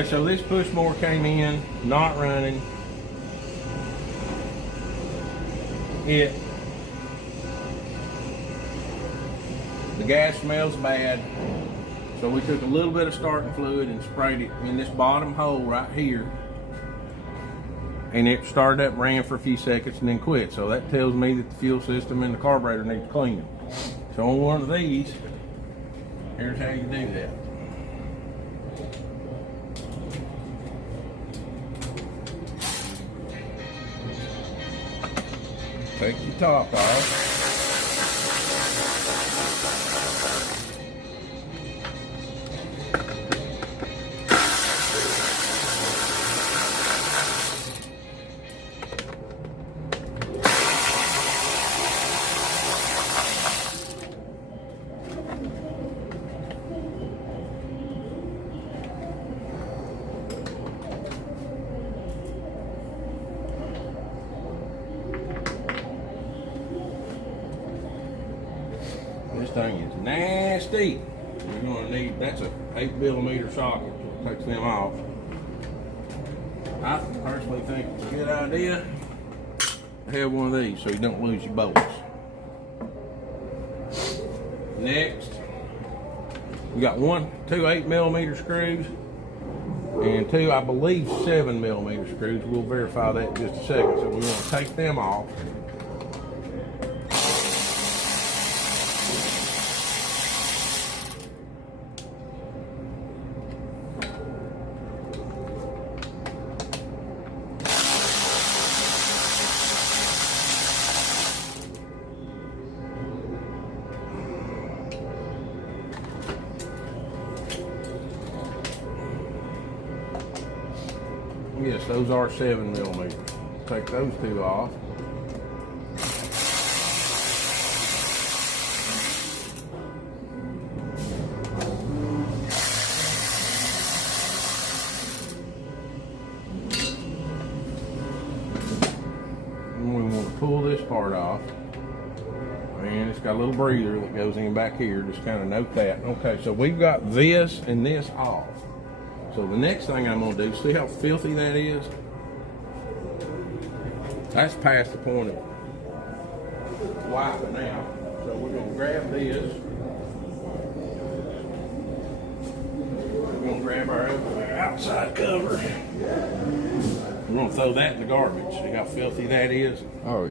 Okay, so this push mower came in, not running. The gas smells bad. So we took a little bit of starting fluid and sprayed it in this bottom hole right here. And it started up, ran for a few seconds and then quit. So that tells me that the fuel system and the carburetor needs cleaning. So on one of these, here's how you do that. Take your top off. This thing is nasty. You're gonna need, that's a 8mm socket, so it takes them off. I personally think it's a good idea to have one of these so you don't lose your bolts. Next, we got two 8mm screws and two, I believe, 7mm screws. We'll verify that in just a second. So we want to take them off. Yes, those are 7mm. Take those two off. And we want to pull this part off. And it's got a little breather that goes in back here. Just kind of note that. Okay, so we've got this and this off. So the next thing I'm gonna do, see how filthy that is? That's past the point of wiping out. So we're gonna grab this. We're gonna grab our outside cover. We're gonna throw that in the garbage. See how filthy that is? Oh,